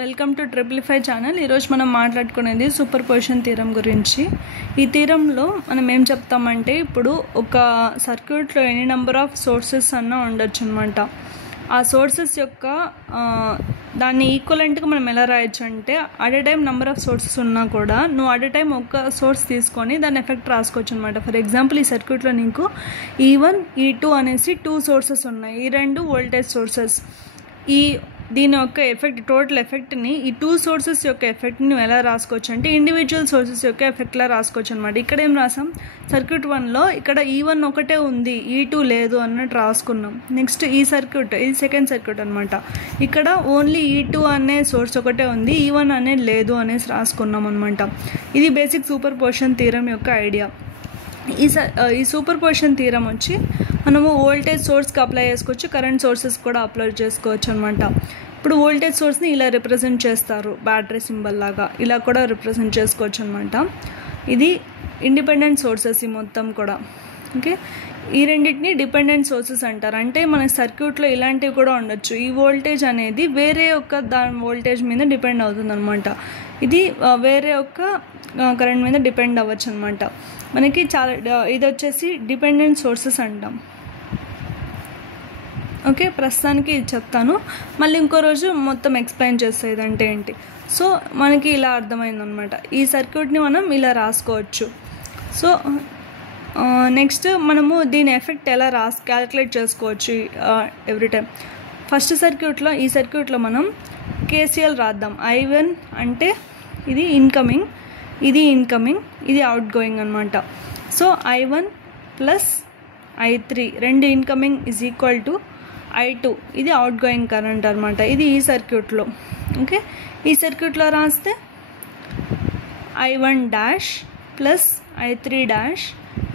Welcome to ట్రిప్లిఫై channel. ఈరోజు మనం మాట్లాడుకునేది సూపర్ పొజిషన్ థీరం గురించి. ఈ థీరంలో మనం ఏం చెప్తామంటే, ఇప్పుడు ఒక సర్క్యూట్లో ఎనీ నెంబర్ ఆఫ్ సోర్సెస్ అన్న ఉండొచ్చు అనమాట. ఆ సోర్సెస్ యొక్క దాన్ని ఈక్వలెంట్గా మనం ఎలా రాయొచ్చు అంటే, at a time number of sources ఉన్నా కూడా నువ్వు అట్ ఏ టైం ఒక సోర్స్ తీసుకొని దాని ఎఫెక్ట్ రాసుకోవచ్చు అనమాట. ఫర్ ఎగ్జాంపుల్, ఈ సర్క్యూట్లో నీకు E1 E2 అనేసి 2 సోర్సెస్ ఉన్నాయి. ఈ రెండు వోల్టేజ్ సోర్సెస్. దీని యొక్క ఎఫెక్ట్, టోటల్ ఎఫెక్ట్ని, ఈ 2 సోర్సెస్ యొక్క ఎఫెక్ట్ని నువ్వు ఎలా రాసుకోవచ్చు అంటే ఇండివిజువల్ సోర్సెస్ యొక్క ఎఫెక్ట్లా రాసుకోవచ్చు అనమాట. ఇక్కడ ఏం రాసాం, సర్క్యూట్ 1లో ఇక్కడ E1 ఒకటే ఉంది, E2 లేదు అన్నట్టు రాసుకున్నాం. నెక్స్ట్ ఈ సర్క్యూట్, ఇది సెకండ్ సర్క్యూట్ అనమాట. ఇక్కడ ఓన్లీ E2 అనే సోర్స్ ఒకటే ఉంది, E1 అనేది లేదు అనేసి రాసుకున్నాం అనమాట. ఇది బేసిక్ సూపర్ పొజిషన్ థీరం యొక్క ఐడియా. ఈ సూపర్ పొజిషన్ థీరం వచ్చి మనము వోల్టేజ్ సోర్స్కి అప్లై చేసుకోవచ్చు, కరెంట్ సోర్సెస్ కూడా అప్లై చేసుకోవచ్చు అనమాట. ఇప్పుడు వోల్టేజ్ సోర్స్ని ఇలా రిప్రజెంట్ చేస్తారు, బ్యాటరీ సింబల్ లాగా ఇలా కూడా రిప్రజెంట్ చేసుకోవచ్చు అనమాట. ఇది ఇండిపెండెంట్ సోర్సెస్ ఈ మొత్తం కూడా. ఓకే, ఈ రెండింటిని డిపెండెంట్ సోర్సెస్ అంటారు. అంటే మన సర్క్యూట్లో ఇలాంటివి కూడా ఉండొచ్చు. ఈ వోల్టేజ్ అనేది వేరే ఒక దాని వోల్టేజ్ మీద డిపెండ్ అవుతుంది అనమాట. ఇది వేరే ఒక కరెంట్ మీద డిపెండ్ అవ్వచ్చు అనమాట. మనకి ఇది వచ్చేసి డిపెండెంట్ సోర్సెస్ అంటాం. ఓకే, ప్రస్తుతానికి ఇది చెప్తాను, మళ్ళీ ఇంకో రోజు మొత్తం ఎక్స్ప్లెయిన్ చేస్తాయి ఇదంటే ఏంటి. సో మనకి ఇలా అర్థమైందనమాట. ఈ సర్క్యూట్ని మనం ఇలా రాసుకోవచ్చు. సో నెక్స్ట్ మనము దీని ఎఫెక్ట్ ఎలా క్యాలిక్యులేట్ చేసుకోవచ్చు ఎవ్రీ టైం. ఫస్ట్ సర్క్యూట్లో, ఈ సర్క్యూట్లో మనం KCL రాద్దాం. I1 అంటే ఇది ఇన్కమింగ్, ఇది ఇన్కమింగ్, ఇది అవుట్ గోయింగ్ అనమాట. సో I1 ప్లస్ I3 రెండు incoming is equal to I2, ఇది అవుట్ గోయింగ్ కరెంట్ అనమాట. ఇది ఈ సర్క్యూట్లో. ఓకే, ఈ సర్క్యూట్లో రాస్తే I1 dash plus I3 dash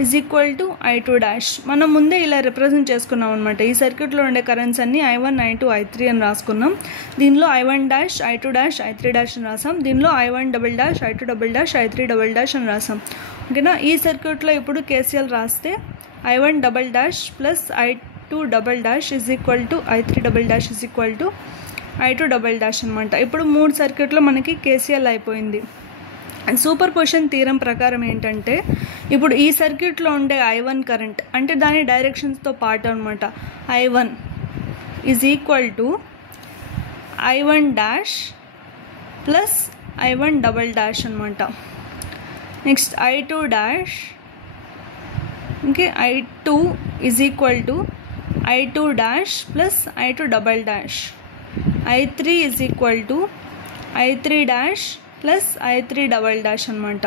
is equal to I2 dash. మనం ముందే ఇలా రిప్రజెంట్ చేసుకున్నాం అనమాట. ఈ సర్క్యూట్లో ఉండే కరెంట్స్ అన్ని I1 I2 I3 అని రాసుకున్నాం. దీనిలో I1 dash I2 dash I3 dash అని రాసాం. దీనిలో I1 double dash I2 double dash I3 double dash అని రాసాం. ఓకేనా, ఈ సర్క్యూట్లో ఇప్పుడు KCL రాస్తే I1 double dash plus I2 double dash is equal to I3 double dash is equal to I2 double dash అనమాట. ఇప్పుడు 3 సర్క్యూట్లో మనకి KCL అయిపోయింది. సూపర్ పొజిషన్ థీరం ప్రకారం ఏంటంటే, ఇప్పుడు ఈ సర్క్యూట్లో ఉండే I1 కరెంట్ అంటే దాని డైరెక్షన్స్తో పాటు అనమాట. I1 is equal to I1 dash plus I1 double dash అనమాట. Next I2 dash, okay, I2 is equal to I2 dash plus I2 double dash. I3 is equal to I3 dash plus I3 double dash అనమాట.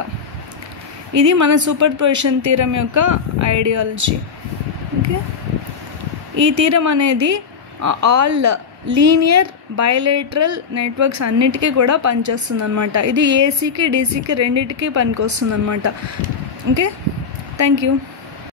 ఇది మన superposition theorem యొక్క ideology. Okay, ఈ theorem అనేది all linear bilateral networks అన్నిటికీ కూడా పనిచేస్తుంది అనమాట. ఇది ఏసీకి డీసీకి రెండింటికి పనికి వస్తుంది అనమాట. Okay, thank you.